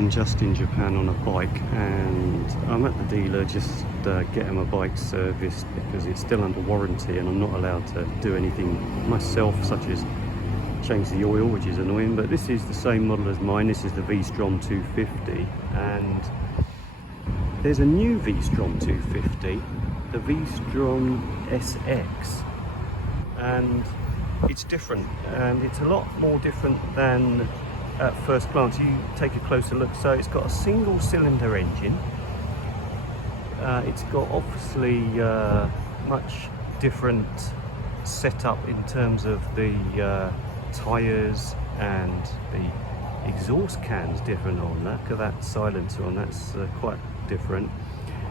I'm just in Japan on a bike, and I'm at the dealer just getting my bike serviced because it's still under warranty and I'm not allowed to do anything myself, such as change the oil, which is annoying. But this is the same model as mine. This is the V-Strom 250, and there's a new V-Strom 250, the V-Strom SX, and it's different, and it's a lot more different than at first glance. You take a closer look. So it's got a single cylinder engine. It's got obviously much different setup in terms of the tyres, and the exhaust can's different on that, because that silencer on that's quite different.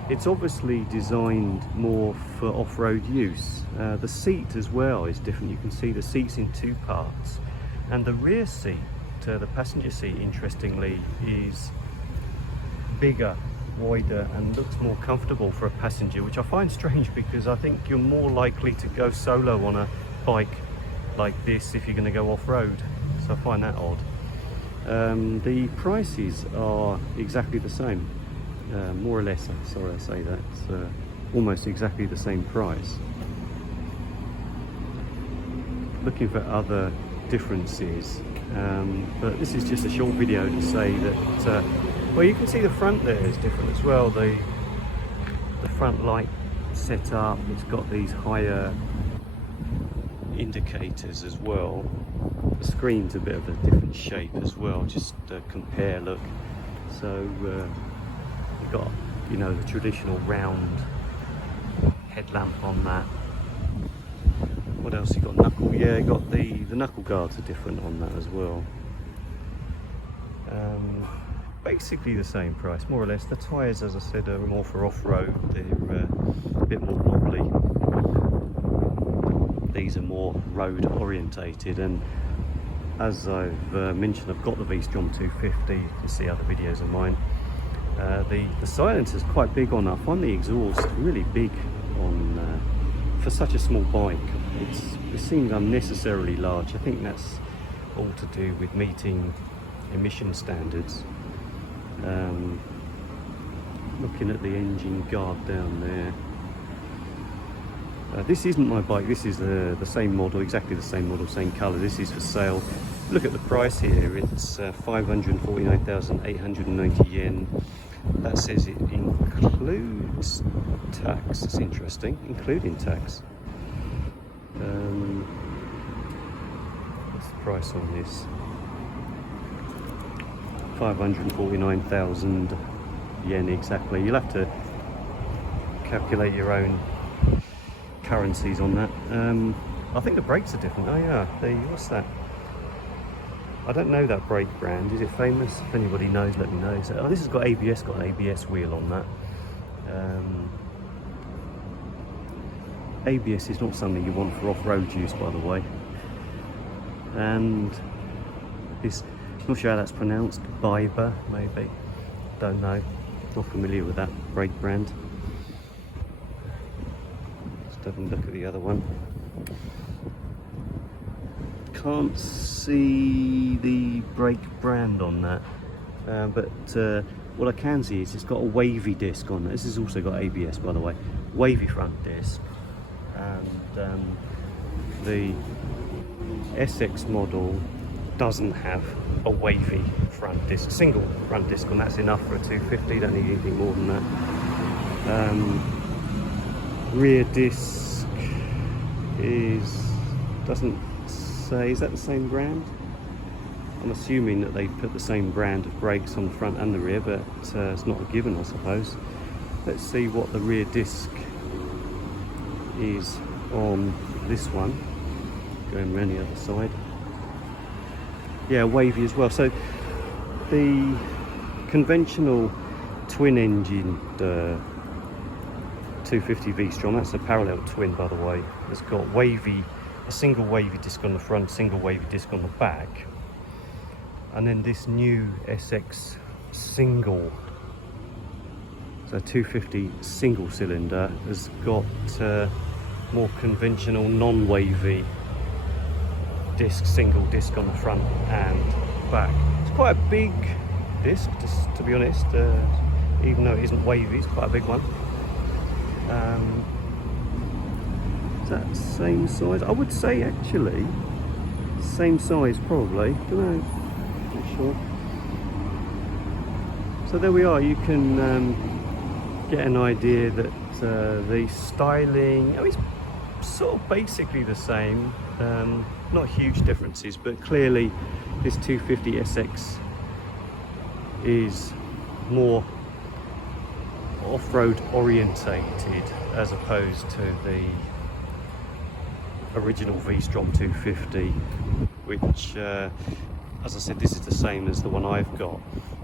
It's obviously designed more for off-road use. The seat as well is different. You can see the seat's in two parts, and the rear seat, the passenger seat, interestingly, is bigger, wider, and looks more comfortable for a passenger, which I find strange because I think you're more likely to go solo on a bike like this if you're going to go off-road. So I find that odd. The prices are exactly the same. More or less, sorry I say that, almost exactly the same price. Looking for other differences, but this is just a short video to say that, well, you can see the front there is different as well. The front light setup, it's got these higher indicators as well. The screen's a bit of a different shape as well, just to compare, look. So you've got, you know, the traditional round headlamp on that. What else you got? Knuckle, yeah, you got the knuckle guards are different on that as well. Basically the same price, more or less. The tyres, as I said, are more for off-road. They're a bit more wobbly. These are more road orientated, and as I've mentioned, I've got the V-Strom 250. You can see other videos of mine. The silencer's quite big on that. I find the exhaust really big on for such a small bike. It seems unnecessarily large. I think that's all to do with meeting emission standards. Looking at the engine guard down there. This isn't my bike. This is the same model, exactly the same model, same colour. This is for sale. Look at the price here. It's 549,890 yen. That says it includes tax. It's interesting, including tax. What's the price on this? 549,000 yen exactly. You'll have to calculate your own currencies on that. I think the brakes are different. Oh yeah, what's that? I don't know that brake brand. Is it famous? If anybody knows, let me know. So, oh, this has got ABS, got an ABS wheel on that. ABS is not something you want for off-road use, by the way. And this, not sure how that's pronounced, Biber, maybe. Don't know. Not familiar with that brake brand. Just have a look at the other one. Can't see the brake brand on that, but what I can see is it's got a wavy disc on it. This has also got ABS, by the way. Wavy front disc, and the SX model doesn't have a wavy front disc, single front disc, and that's enough for a 250. Don't need anything more than that. Rear disc doesn't say, is that the same brand? I'm assuming that they put the same brand of brakes on the front and the rear, but it's not a given, I suppose. Let's see what the rear disc is on this one. Going around the other side. Yeah, wavy as well. So the conventional twin engine 250 V-Strom, that's a parallel twin, by the way. It's got a single wavy disc on the front, single wavy disc on the back. And then this new SX single, so 250 single cylinder, has got more conventional non-wavy disc, single disc on the front and back. It's quite a big disc, just to be honest, even though it isn't wavy, it's quite a big one. Is that same size? I would say actually same size probably, don't know, not sure. So there we are. You can get an idea that the styling, I mean, it's sort of basically the same, not huge differences, but clearly this 250 SX is more off-road orientated as opposed to the original V-Strom 250, which as I said, this is the same as the one I've got.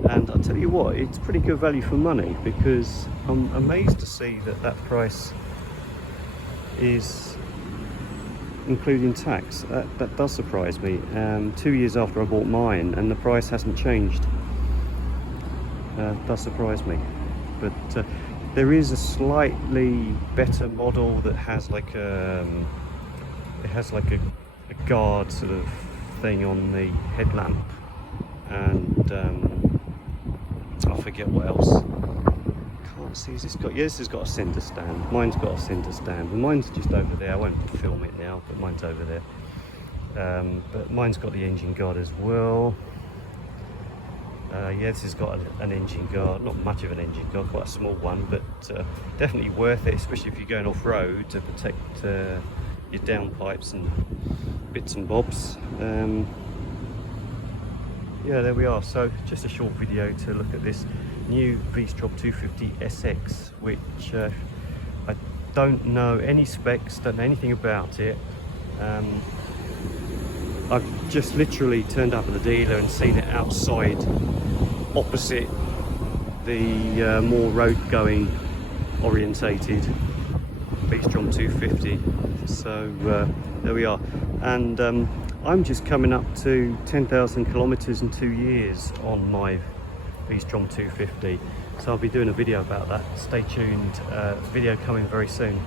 And I'll tell you what, it's pretty good value for money, because I'm amazed to see that that price is including tax. That does surprise me. 2 years after I bought mine and the price hasn't changed. Does surprise me. But there is a slightly better model that has like a guard sort of thing on the headlamp, and I forget what else. Can't see. Has this got? Yes, it's got a centre stand. Mine's got a centre stand, and mine's just over there. I won't film it now, but mine's over there. But mine's got the engine guard as well. Yeah, this has got an engine guard, not much of an engine guard, quite a small one, but definitely worth it, especially if you're going off-road, to protect your downpipes and bits and bobs. Yeah, there we are. So just a short video to look at this new V-Strom 250 SX, which I don't know any specs, don't know anything about it. I've just literally turned up at the dealer and seen it outside opposite the more road going orientated V-Strom 250. So there we are. And I'm just coming up to 10,000 kilometers in 2 years on my V-Strom 250. So I'll be doing a video about that. Stay tuned, video coming very soon.